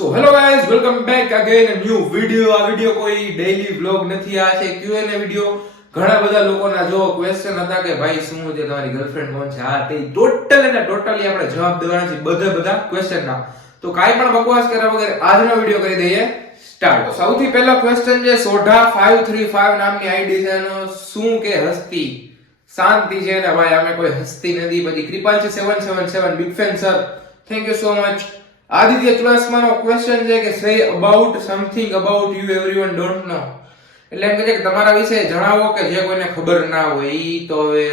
So hello guys welcome back again new video આ video કોઈ daily vlog નથી, આ છે Q&A વિડિયો ઘણા બધા લોકોના જો ક્વેશ્ચન હતા કે ભાઈ શું છે, તમારી ગર્લફ્રેન્ડ કોણ છે? હા, તે ટોટલ અને ટોટલી આપણે જવાબ દેવાના છે બધા બધા ક્વેશ્ચન ના તો કાઈ પણ બકવાસ કર્યા વગર આજનો વિડિયો કરી દઈએ. સ્ટાર્ટ સૌથી પહેલો ક્વેશ્ચન છે, સોઢા 535 નામની આઈડી છે, એનો શું કે હસ્તી? શાંતિ છે ને ભાઈ, અમે કોઈ હસ્તી નથી, પછી કૃપાલ છે 777 big fan sir thank you so much Aditya ચુડાસમાનો question છે કે say about something about you everyone don't know એટલે એમ કહે છે કે તમારા વિશે જણાવો કે જે કોઈને ખબર ના હોય ઈ તો હવે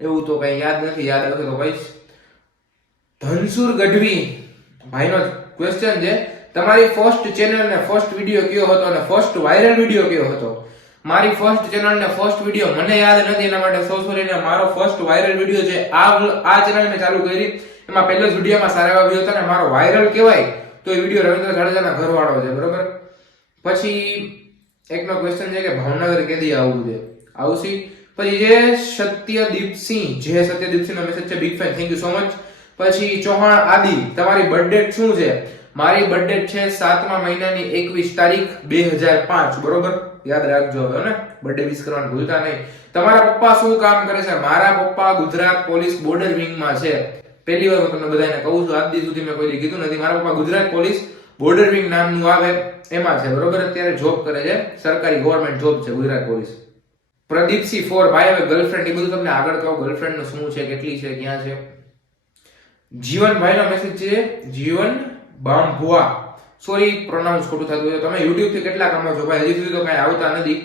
એવું તો કઈ યાદ નથી યાદ નથી તો કહીશ ધનસુર ગઢવી, ભાઈનો ક્વેશ્ચન છે. તમારી ફર્સ્ટ ચેનલ ને ફર્સ્ટ વિડિયો કયો હતો અને ફર્સ્ટ વાયરલ વિડિયો કયો હતો? મારી ફર્સ્ટ ચેનલ ને ફર્સ્ટ વિડિયો મને યાદ નથી, એના માટે સો સોરી મારો ફર્સ્ટ વાયરલ વિડિયો છે આ આ ચેનલ મેં ચાલુ કરી એમાં પહેલો જ વિડીયોમાં સારા એવા વ્યૂ હતા ને, મારો વાયરલ કહેવાય, તો એ વીડિયો રવિન્દ્ર જાડેજાના ઘરવાળો છે, બરોબર? પછી એકનો ક્વેશ્ચન છે કે ભાવનગર કેદી આવવું છે? આવશી પછી જે સત્યદીપસિંહ જે સત્યદીપસિંહનો મેસેજ છે big fan thank you so much પછી ચૌહાણ આદિ, તમારી બર્થડે શું છે? મારી બર્થડે છે સાતમા મહિનાની એકવીસ તારીખ બે હજાર પાંચ, બરોબર? યાદ રાખજો હવે ને? બર્થડે વિશ કરવાનું ભૂલતા નહીં. તમારા પપ્પા શું કામ કરે છે? મારા પપ્પા ગુજરાત પોલીસ બોર્ડર વિંગમાં છે. પહેલી વાર હું તમને બધાને કહું છું, આજ દી સુધી મેં કોઈ કીધું નથી. મારા પપ્પા ગુજરાત પોલીસ બોર્ડર વિંગ નામનું આવે, એમાં છે, બરોબર? અત્યારે જોબ કરે છે, સરકારી ગવર્મેન્ટ જોબ છે ગુજરાત પોલીસ. પ્રદીપસિંહ ફોર ભાઈ, હવે ગર્લફ્રેન્ડ એ બધું તમને આગળ કહો ગર્લફ્રેન્ડનું શું છે, કેટલી છે, ક્યાં છે? જીવનભાઈ નો મેસેજ છે, જીવન બામભુઆ સોરી પ્રોનાઉન્સ ખોટું થતું હોય તમે યુટ્યુબથી કેટલા કમાઓ છો ભાઈ હજી સુધી તો કઈ આવતા નથી.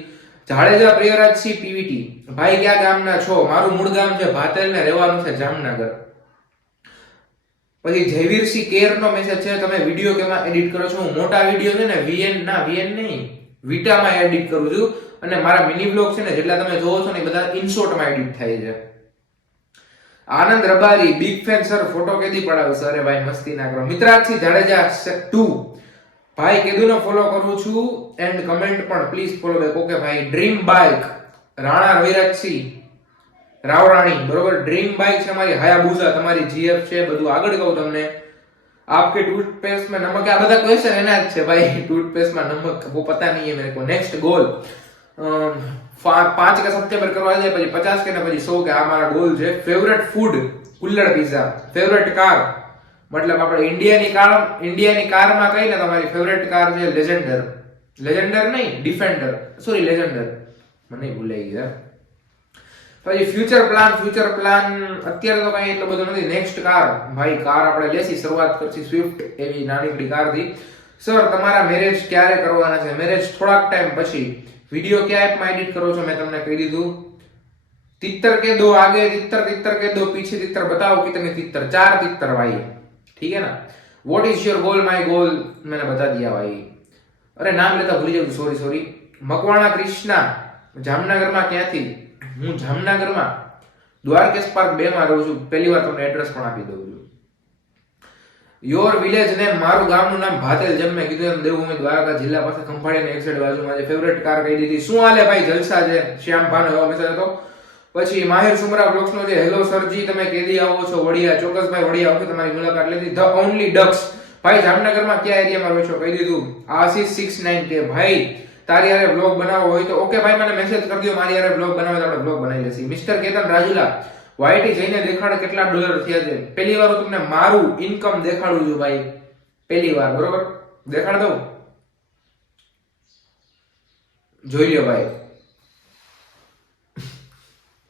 જાડેજા પ્રિયરાજસિંહ પીવીટી ભાઈ, ક્યાં ગામના છો? મારું મૂળ ગામ છે ભાતેલ ને રહેવાનું છે જામનગર. પછી જયવીરસિંહ કેર નો મેસેજ છે, તમે વીડિયો કેમાં એડિટ કરો છો? હું મોટા વીડિયો છે ને વીએન ના વીએન નહીં, વિટામાં એડિટ કરું છું. અને મારા મિની બ્લોગ છે ને, જેટલા તમે જોવો છો ને બધા ઇનશોર્ટમાં એડિટ થાય છે. Anand Rabari big fan sir photo કેદી પડાવો? સર અરે ભાઈ, મસ્તી ના કરો. મિત્રાક્ષી જાડેજા 2 ભાઈ, કેદુનો ફોલો કરું છું. એન્ડ કમેન્ટ પણ પ્લીઝ ફોલો બેક ઓકે, ભાઈ ડ્રીમ બાઇક રાણા રવિરાજસિંહ રાવરાણી બરોબર ડ્રીમ બાઇક છે અમારી હાયાબુઝા તમારી જીએફ છે બધું આગળ કહું તમને आपके टूथपेस्ट में नमक આ બધા ક્વેશ્ચન એના જ છે ભાઈ टूथपेस्ट में नमक वो पता नहीं है मेरे को नेक्स्ट गोल પાંચ કે સપ્ટેમ્બર કરવા જાય પછી પચાસ કે ને પછી સો કે આ મારા ગોલ છે favourite food kulhad pizza favourite car મતલબ આપણે ઇન્ડિયાની કાર ઇન્ડિયાની કારમાં કઈ ને તમારી ફેવરેટ કાર છે લેજેન્ડર લેજેન્ડર નહીં ડિફેન્ડર સોરી લેજેન્ડર મને ભૂલાઈ ગયા પછી ફ્યુચર પ્લાન ફ્યુચર પ્લાન અત્યારે તો કઈ એટલો બધો નથી નેક્સ્ટ કાર ભાઈ કાર આપણે લેસી શરૂઆત કરશી સ્વિફ્ટ એવી નાનીકડી કારથી સર તમારા મેરેજ ક્યારે કરવાના છે મેરેજ થોડાક ટાઈમ પછી વિડિયો ક્યાં એપમાં એડિટ કરો છો મેં તમને કહી દીધું तितर के दो आगे तितर तितर के दो पीछे तितर बताओ कितने तितर चार तितर भाई ठीक है ना what is your goal my goal मैंने बता दिया भाई અરે નામ લેતા ભૂલી જાઉં સોરી સોરી મકવાણા ક્રિષ્ના જામનગરમાં ક્યાંથી હું જામનગરમાં દ્વારકેશ પાર્ક બે માં રહું છું. પહેલી વાર તમને એડ્રેસ પણ આપી દઉં છું. યોર વિલેજ ને મારું ગામનું નામ ભાતેલ જેમ મેં કીધું એમ દેવભૂમિ દ્વારકા જિલ્લા પાસે ખંભાળિયાની એક સાઈડ બાજુમાં છે ફેવરેટ કાર કહી દીધી. શું હાલે ભાઈ? જલસા છે. શ્યામ ભાનો એવો મેસેજ હતો. પછી માહિર સુમરા બ્લોગ્સ નો છે હેલો સરજી તમે કેદી આવો છો? વડિયા, ચોક્કસભાઈ વડિયા વખતે તમારી મુલાકાત લીધી ધ ઓનલી ડક્સ ભાઈ, જામનગરમાં કયા એરિયામાં રહો છો? કહી દીધું. આશીષ સિક્સ નાઇન કે. ભાઈ તારી હારે બ્લોગ બનાવવો હોય તો ઓકે ભાઈ, મને મેસેજ કરી દો મારી હારે બ્લોગ બનાવે તો આપણે બ્લોગ બનાવી લેશી. મિસ્ટર કેતન રાજુલા વાયટી જઈને દેખાડ કેટલા ડોલર થયા છે. પહેલી વાર હું તમને મારું ઇન્કમ દેખાડું છું ભાઈ. પહેલી વાર, બરોબર? દેખાડ દઉં? જોઈ લ્યો ભાઈ.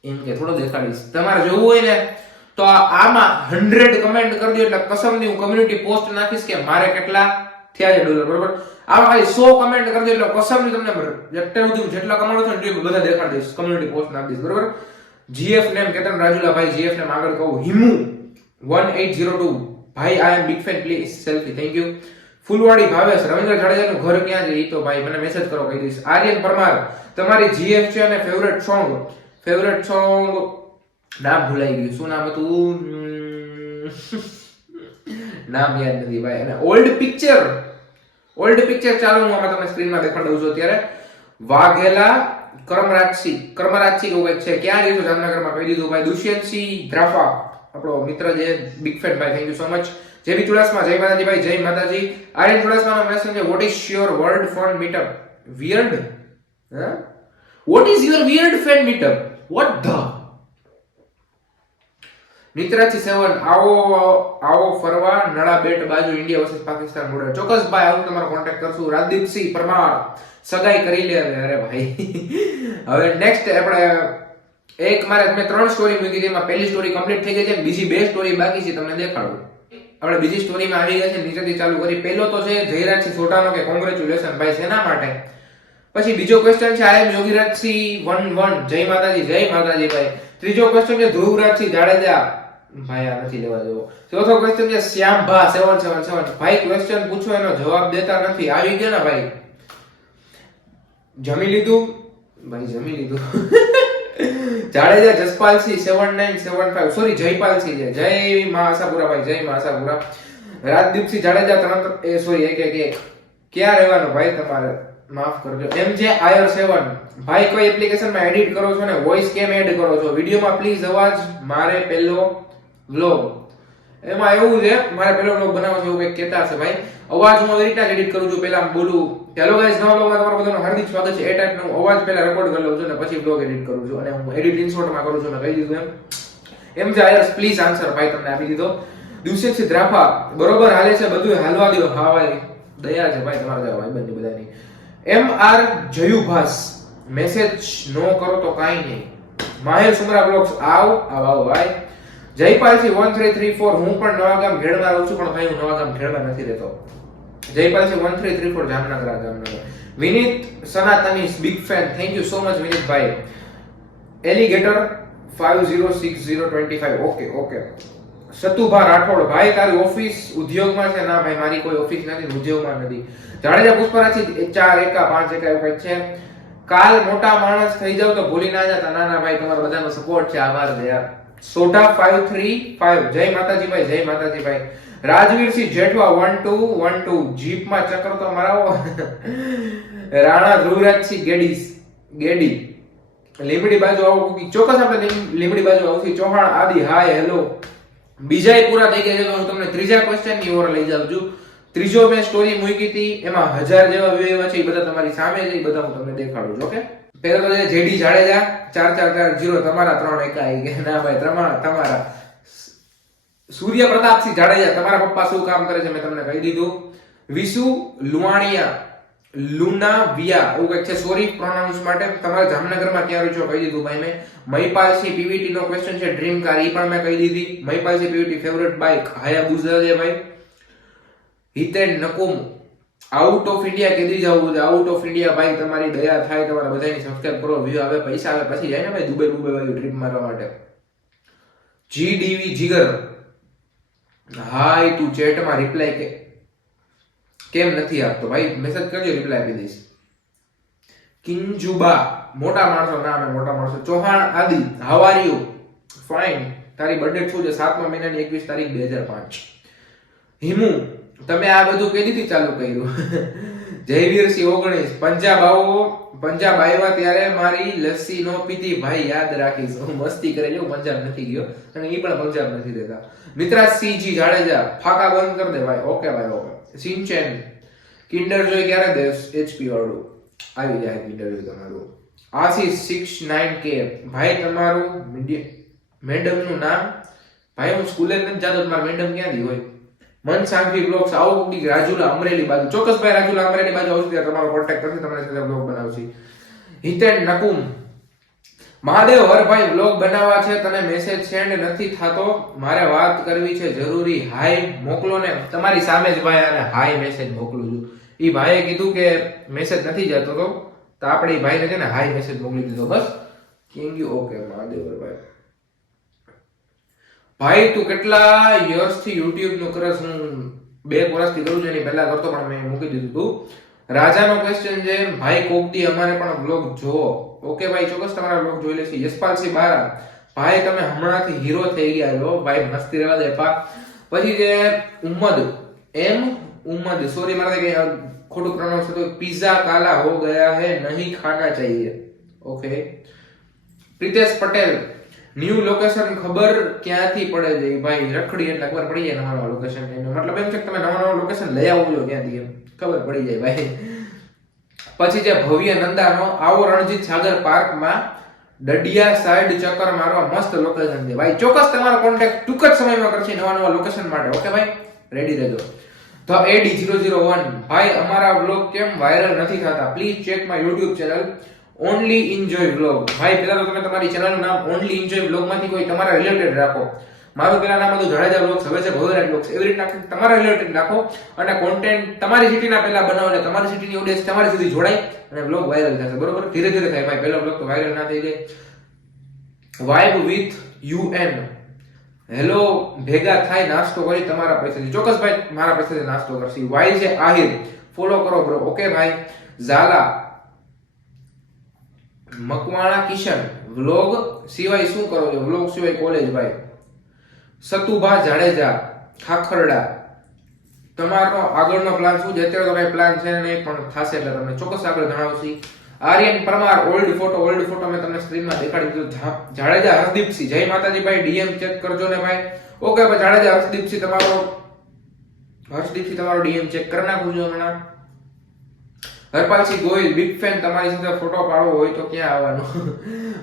એમ કે, થોડો દેખાડીશ. તમારે જોવું હોય ને, તો આમાં હંડ્રેડ કમેન્ટ કરી દો એટલે કસમની હું કમ્યુનિટી પોસ્ટ નાખીશ કે મારે કેટલા થયા છે ડોલર, બરોબર? આવા ખાલી સો કમેન્ટ કરજો એટલે કસમની તમને અત્યાર સુધી જેટલા કમાડો છો ને બધા દેખાડી દઈશ. કમ્યુનિટી પોસ્ટ નાખી દઈશ, બરોબર? જીએફ નેમ કેતન રાજુલા ભાઈ જીએફ નેમ આગળ કહું. હિમુ 1802 ભાઈ I am big fan please selfie thank you Phulwadi Bhavesh, Ravindra જાડેજાનું ઘર ક્યાં છે? એ તો ભાઈ, મને મેસેજ કરો, કહી દઈશ. આર્યન પરમાર, તમારી જીએફ છે અને ફેવરેટ સોંગ ફેવરેટ સોંગ નામ ભૂલાઈ ગયું. શું નામ હતું? નામ યાદ નથી ભાઈ. અને ઓલ્ડ પિક્ચર ઓલ્ડ પિક્ચર ચાલો હું આમાં તમને સ્ક્રીનમાં દેખાડું છું અત્યારે. વાઘેલા કર્મરાજસિંહ. કર્મરાજસિંહ એવું છે. ક્યાં રહ્યું જામનગરમાં કહી દીધું ભાઈ દુષ્યંતસિંહ ધ્રાફા. આપણો મિત્ર જે બિગ ફેટ ભાઈ thank you so much J B Chudasama, જય માતાજી ભાઈ, જય માતાજી. આર્યન ચુડાસમાનો મેસેજ છે what is your world fun meetup weird what is your weird fan meetup what the મિત્રાથી seven, આવો આવો ફરવા, નળા બેટ, બાજુ ઇન્ડિયા વર્સિસ પાકિસ્તાન બોર્ડર ચોક્કસ ભાઈ આવું તમારો કોન્ટેક્ટ કરશું. રાજદીપસિંહ પરમાર, સગાઈ કરી લે અરે ભાઈ. હવે નેક્સ્ટ આપણે, એક મારે મેં ત્રણ સ્ટોરી મૂકી હતી એમાં પહેલી સ્ટોરી કમ્પ્લીટ થઈ ગઈ છે. બીજી બે સ્ટોરી બાકી છે. તમને દેખાડું. આપણે બીજી સ્ટોરીમાં આવી ગયા છે. નીચેથી ચાલુ કરી. પહેલો તો છે જયરાજસિંહ સોટાનો કે કોંગ્રેચ્યુલેશન ભાઈ શેના માટે? પછી બીજો ક્વેશ્ચન છે આઈ એમ યોગીરાજસિંહ વન વન. જય માતાજી જય માતાજી ભાઈ. ત્રીજો ક્વેશ્ચન છે ધ્રુવરાજસિંહ જાડેજા. ભાઈ, આ નથી લેવા જેવો ચોથો ક્વેશ્ચન છે સેવન સેવન સેવન. ભાઈ ક્વેશ્ચન પૂછો, એનો જવાબ દેતા નથી. આવી ગયો ને ભાઈ? જમી લીધું? ભાઈ, જમી લીધું. Jadeja, Jaspalsinh, seven nine, seven five sorry Jaypalsinh છે. જય મા આશાપુરા ભાઈ, જય મા આશાપુરા રાજદીપસિંહ જાડેજા, ત્રણ એ સોરી એક એક એક. ક્યાં રહેવાનું? ભાઈ, તમારે માફ કરજો. એમ જે આયર સેવન. ભાઈ, કોઈ એપ્લિકેશનમાં એડિટ કરો છો ને? વોઇસ કેમ એડ કરો છો? વિડીયોમાં પ્લીઝ અવાજ. મારે પહેલો વ્લોગ એમાં એવું છે, મારે પહેલો વ્લોગ બનાવવો છે, એવું કંઈક કહેતા હશે ભાઈ. અવાજ હું આવી રીતના એડિટ કરું છું, પહેલા બોલું. હેલો ગાઈસ નવા વ્લોગમાં તમારું બધાનું હાર્દિક સ્વાગત છે. એ ટાઈપનો અવાજ પહેલા રેકોર્ડ કરી લઉં છું અને પછી વ્લોગ એડિટ કરું છું અને હું એડિટ ઇન્સોર્ટમાં કરું છું અને કહી દીધું એમ. એમ જે આયર્સ પ્લીઝ આન્સર ભાઈ તમને આપી દીધો. દિવસે છે દ્રાફા બરોબર હાલે છે બધું હાલવા દો હા ભાઈ, દયા છે ભાઈ, તમારા ભાઈ, બંને બધાની. એમ આર જયુભાસ મેસેજ નો કરો તો કાઈ નહીં. માહેર સુમરા બ્લોગ્સ આવ આવ આવ, ભાઈ. Jaypalsinh one three three four હું પણ નવાગામ ભેળવા રહું છું, પણ ભાઈ હું નવાગામ ઘેડમાં નથી રહેતો. Jaypalsinh one three three four Jamnagar Jamnagar. Vinit Sanatani big fan thank you so much વિનીતભાઈ alligator five zero six zero twenty five okay okay Satubha Rathod, ભાઈ, તારી ઓફિસ ઉદ્યોગમાં છે? ના, ભાઈ, મારી કોઈ ઓફિસ નથી, ઉદ્યોગમાં નથી. જાડેજા પુષ્પરાજી ચાર એકા, પાંચ એકા, એવું છે. કાલ મોટા માણસ થઈ જાવ તો ભૂલી ના જતા. ના ના, ભાઈ, તમારો બધાનો સપોર્ટ છે. આભાર, દયા. Three five. જય માતાજી ભાઈ જય માતાજી ભાઈ Rajvirsinh Jethwa one two one two જીપમાં ચક્કર તો મરાવો રાણા ધ્રુવરાજસિંહ ગેડીસ ગેડી. લીમડી બાજુ આવો કોકી. ચોક્કસ આપણે લીમડી બાજુ આવતી ચૌહાણ, આદિ, હાય, હેલો. બીજા પૂરા થઈ ગયા છે હું તમને ત્રીજા ક્વેશ્ચનની ઓર લઈ જાઉં છું. ત્રીજો મેં સ્ટોરી મૂકી હતી. એમાં હજાર જેવા વ્યૂ આવ્યા છે. એ બધા તમારી સામે છે. એ બધા હું તમને દેખાડું છું, ઓકે? પહેલા તો જેડી જાડેજા, ચાર ચાર ચાર, જીરો, તમારા ત્રણ એકા આવી ગયા. ના ભાઈ, તમારા તમારા. સૂર્ય પ્રતાપસિંહ જાડેજા, તમારા પપ્પા શું કામ કરે છે મેં તમને કહી દીધું. વિસુ લુવાણિયા લુનાવિયા એવું કંઈક છે સોરી પ્રોનાઉન્સ માટે. તમારે જામનગરમાં ક્યાં રહ્યો છો કહી દીધું ભાઈ મેં. મહિપાલસિંહ પીવીટી નો ક્વેશ્ચન છે ડ્રીમ કાર એ પણ મેં કહી દીધી. Mahipalsinh PVT favourite bike Hayabusa છે ભાઈ. Hiten Nakum out of India કીધી જવું છે. આઉટ ઓફ ઇન્ડિયા ભાઈ, તમારી દયા થાય, તમારા બધાની સબસ્ક્રાઇબ કરો વ્યૂ આવે, પૈસા આવે, પછી જાય ને ભાઈ દુબઈ દુબઈ વાળી ટ્રીપ મારવા માટે. જી ડીવી જીગર. હાય, તું ચેટમાં રિપ્લાય કે કેમ નથી આપતો? ભાઈ મેસેજ કરજો રિપ્લાય આપી દઈશ. કિંજુબા. મોટા માણસો નામ મોટા માણસો. ચૌહાણ આદિ હાવ ફાઇન તારી બર્થડે શું છે? સાતમા મહિનાની એકવીસ તારીખ, બે હજાર પાંચ. હિમુ તમે આ બધું રીતે ચાલુ કર્યું? જયવીરસિંહ ઓગણીસ, પંજાબ આવો. પંજાબ આવ્યા ત્યારે મારી લસ્સી નો પીતી ભાઈ યાદ રાખીશ. હું મસ્તી કરે હું પંજાબ નથી ગયો. અને એ પણ પંજાબ નથી દેતા. મિત્રાસિંહજી જાડેજા, ફાકા બંધ કરી દે ભાઈ. ઓકે ભાઈ, ઓકે. સિંચેન, કિન્ડર જોઈ ક્યારે દેશ એચપી વાળું? આવી જાય કિન્ડર જોઈ તમારું. આશીષ સિક્સ નાઇન કે ભાઈ, તમારું મેડમનું નામ? ભાઈ, હું સ્કૂલે નથી જતો મારા મેડમ ક્યાંથી હોય? મન શાંતિ બ્લોગ્સ આવો કોઈક રાજુલા અમરેલી બાજુ. ચોક્કસ ભાઈ, રાજુલા અમરેલી બાજુ આવશે ત્યારે તમારો કોન્ટેક્ટ કરશે તમને સાથે બ્લોગ બનાવશે. હિતેન નકુમ. મહાદેવ હરભાઈ બ્લોગ બનાવવા છે, તને મેસેજ સેન્ડ નથી થાતો? મારે વાત કરવી છે, જરૂરી હાય મોકલો ને. તમારી સામે જ ભાઈ અને હાય મેસેજ મોકલું છું. એ ભાઈએ કીધું કે મેસેજ નથી જતો તો તો આપણે એ ભાઈને છે ને હાય મેસેજ મોકલી દીધો. બસ. Thank you okay Mahadev હરભાઈ. ભાઈ, તું કેટલા યર્સથી યુટ્યુબનું કરસ હું બે વર્ષથી કરું છું, એની પહેલા કરતો પણ મેં મૂકી દીધું હતું રાજાનો ક્વેશ્ચન છે, ભાઈ કોકડી અમારે પણ બ્લોગ જોવો ઓકે ભાઈ, ચોક્કસ તમારા બ્લોગ જોઈ લેશે. યશપાલસિંહ બારા, ભાઈ, તમે હમણાંથી હીરો થઈ ગયા છો. ભાઈ, મસ્તી રહેવા દે, પા. પછી જે ઉમ્મદ એમ? ઉમદ. સોરી મારે કઈ ખોટું પ્રોનાઉન્સ થતું પિઝા કાલા હો ગયા હે, નહીં ખાના ચાહીએ. Okay Pritesh Patel new location ખબર ક્યાંથી પડે છે? ભાઈ રખડી એટલે ખબર પડી જાય નવા લોકેશન એનો મતલબ એમ છે કે તમે નવા નવા લોકેશન લઈ આવો છો ક્યાંથી એમ. ખબર પડી જાય ભાઈ. પછી જે ભવ્ય નંદાનો આવો રણજીત સાગર પાર્કમાં ડડિયા સાઈડ ચક્કર મારવા મસ્ત લોકેશન છે. ભાઈ, ચોક્કસ તમારો કોન્ટેક્ટ ટૂંક જ સમયમાં કરશે નવા નવા લોકેશન માટે. ઓકે ભાઈ? રેડી રહેજો. તો એડી ઝીરો ઝીરો વન ભાઈ, અમારા વ્લોગ કેમ વાયરલ નથી થતા? Please check my YouTube channel only enjoy vlog ભાઈ પહેલા તો તમે તમારી ચેનલનું નામ ઓનલી એન્જોય વ્લોગમાંથી કોઈ તમારા રિલેટેડ રાખો. મારું પેલા નામ હતું જાડેજા બ્લોગ્સ હવે છે ભવરાજ બ્લોગ્સ એવી રીતના તમારા રિલેટેડ રાખો અને કોન્ટેન્ટ તમારી સિટીના પહેલા બનાવો અને તમારી સિટીની ઓડિયન્સ તમારી સુધી જોડાય અને બ્લોગ વાયરલ થશે. બરોબર? ધીરે ધીરે થાય. ભાઈ, પહેલો બ્લોગ તો વાયરલ ના થઈ જાય. વાઇબ વિથ યુએન હેલો ભેગા થાય, નાસ્તો કરી તમારા પૈસાથી. ચોક્કસ ભાઈ, મારા પૈસાથી નાસ્તો કરશે. વાય છે આહિર. ફોલો કરો બ્રો ઓકે ભાઈ? ઝાલા. મકવાણા કિશન, વ્લોગ સિવાય શું કરો છો? વ્લોગ સિવાય કોલેજ ભાઈ. સતુભા જાડેજા, ખાખરડા. તમારો આગળનો પ્લાન શું છે? અત્યારે તો પ્લાન છે નહીં, પણ થશે એટલે તમને ચોક્કસ આગળ જણાવશી. Aryan Parmar old photo old photo મેં તમને સ્ક્રીનમાં દેખાડી દીધો. જાડેજા, હરદીપસિંહ. જય માતાજી ભાઈ ડીએમ ચેક કરજો ને ભાઈ. ઓકે ભાઈ જાડેજા હર્ષદીપસિંહ તમારો હર્ષદીપસિંહ તમારો ડીએમ ચેક કરી નાખું છું હમણાં. હરપાલસિંહ ગોહિલ બિગ ફેન તમારી સાથે ફોટો પાડવો હોય તો ક્યાં આવવાનું?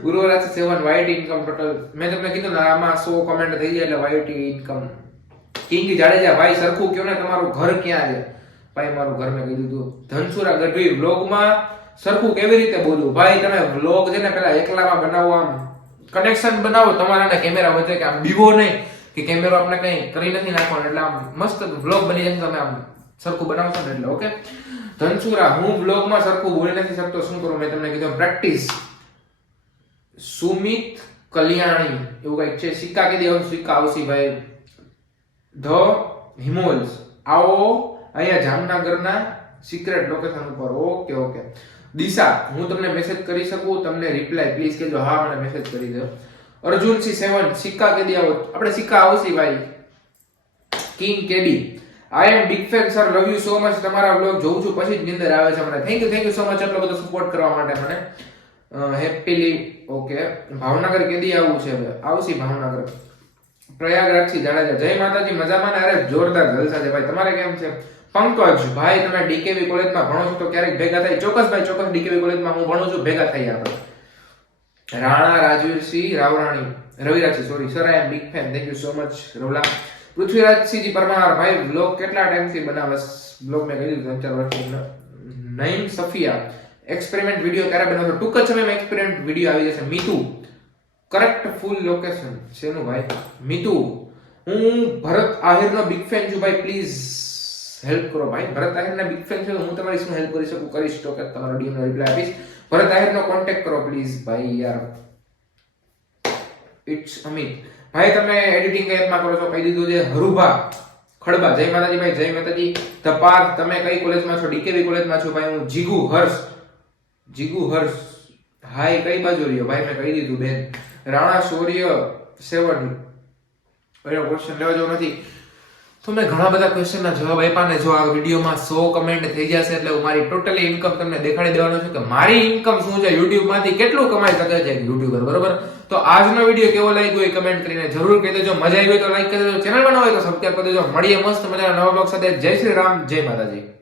Urvaraj seven white income total મેં તમને કીધું ને, આમાં સો કમેન્ટ થઈ જાય એટલે વાઇટ ઇન્કમ કિંગ જાડેજા, ભાઈ સરખું કયો ને, તમારું ઘર ક્યાં છે? ભાઈ, મારું ઘર મેં કીધું હતું. ધનસુરા ગઢવી વ્લોગમાં સરખું કેવી રીતે બોલવું ભાઈ, તમે વ્લોગ છે ને, પેલા એકલામાં બનાવો આમ. કનેક્શન બનાવો તમારા કેમેરા વચ્ચે કે આમ બીવો નહીં, કે કેમેરો આપણે કઈ કરી નથી નાખવાનો. એટલે આમ મસ્ત વ્લોગ બની જશે તમે આમ સરખું બનાવશો ને એટલે ઓકે ધનસુરા, હું વ્લોગમાં સરખું બોલી નથી શકતો. શું કરું? મેં તમને કીધું પ્રેક્ટિસ સુમિત કલ્યાણી, એવું કંઈક છે. સિક્કા કીધી હવે સિક્કા આવશી ભાઈ ધ હિમોલ્સ. આવો, અહીંયા જામનગરના સિક્રેટ લોકેશન ઉપર. Okay okay. દિશા, હું તમને મેસેજ કરી શકું? તમને રિપ્લાય પ્લીઝ કહેજો. હા, મને મેસેજ કરી દો. અર્જુન સી સેવન, સિક્કા કેદી આવો આપણે સિક્કા આવશી ભાઈ king KD. I am big fan sir love you so much તમારા બ્લોગ જોઉં છું, પછી જ નિંદર આવે છે મને thank you thank you so much એટલો બધો સપોર્ટ કરવા માટે મને. હેપીલી ઓકે ભાવનગર કેદી આવવું છે હવે? આવશે ભાવનગર. પ્રયાગરાજથી જાડેજા. જય માતાજી, મજામાં ને? અરે, જોરદાર જલસા છે ભાઈ. તમારે કેમ છે? પંકજ, ભાઈ, તમે ડીકેવી કોલેજમાં ભણો છો તો ક્યારેક ભેગા થાય. ચોક્કસ ભાઈ, ચોક્કસ ડીકેવી કોલેજમાં હું ભણું છું, ભેગા થઈ આપણે. Rana, Rajvirsinh, Ravrani. Ravirajsinh sorry sir I am big fan thank you so much Ravla. Prithvirajsinhji Parmar, ભાઈ બ્લોગ કેટલા ટાઈમથી બનાવસ બ્લોગ મેં કહ્યું ત્રણ ચાર વર્ષથી. નઈમ સફિયા એક્સપેરિમેન્ટ વીડિયો ક્યારે બનાવશો? ટૂંક જ સમયમાં એક્સપેરિમેન્ટ વીડિયો આવી જશે. મીતુ કરેક્ટ ફૂલ લોકેશન શેનું ભાઈ? મિતુ, હું ભરત આહિરનો બિગ ફેન છું, ભાઈ. પ્લીઝ હેલ્પ કરો, ભાઈ. ભરત આહિરના બિગ ફેન છું, હું તમારી શું હેલ્પ કરી શકું? કરીશ, તો કે તમારો ડીએમ રિપ્લાય આપીશ. ભરત આહિરનો કોન્ટેક્ટ કરો પ્લીઝ ભાઈ, યાર. ઇટ્સ અમિત ભાઈ, તમે એડિટિંગ એપમાં કરો છો? કહી દીધું છે, હરુભા ખડબા. જય માતાજી ભાઈ, જય માતાજી. તપાર તમે કઈ કોલેજમાં છો? ડીકેવી કોલેજમાં છો ભાઈ? હું જીગુ હર્ષ. જીગુ હર્ષ. હાય, કઈ બાજુ રહ્યો? ભાઈ, મેં કહી દીધું, બેન. રાણા શૌર્ય સેવન. એનો ક્વેશ્ચન લેવા જેવો નથી. તો મેં ઘણા બધા ક્વેશ્ચનના જવાબ આપ્યા ને જો આ વિડીયોમાં સો કમેન્ટ થઈ જશે એટલે હું મારી ટોટલી ઇન્કમ તમને દેખાડી દેવાનો છું કે મારી ઇન્કમ શું છે? યુટ્યુબમાંથી કેટલું કમાઈ શકે છે? યુટ્યુબર બરોબર? તો આજનો વીડિયો કેવો લાગ્યો એ કમેન્ટ કરીને જરૂર કહી દેજો. મજા આવી હોય તો લાઈક કરી દેજો. ચેનલ બનાવો હોય તો સબસ્ક્રાઈબ કરી દેજો. મળીએ મસ્ત મજાના નવા બ્લોગ સાથે. જય શ્રી રામ, જય માતાજી.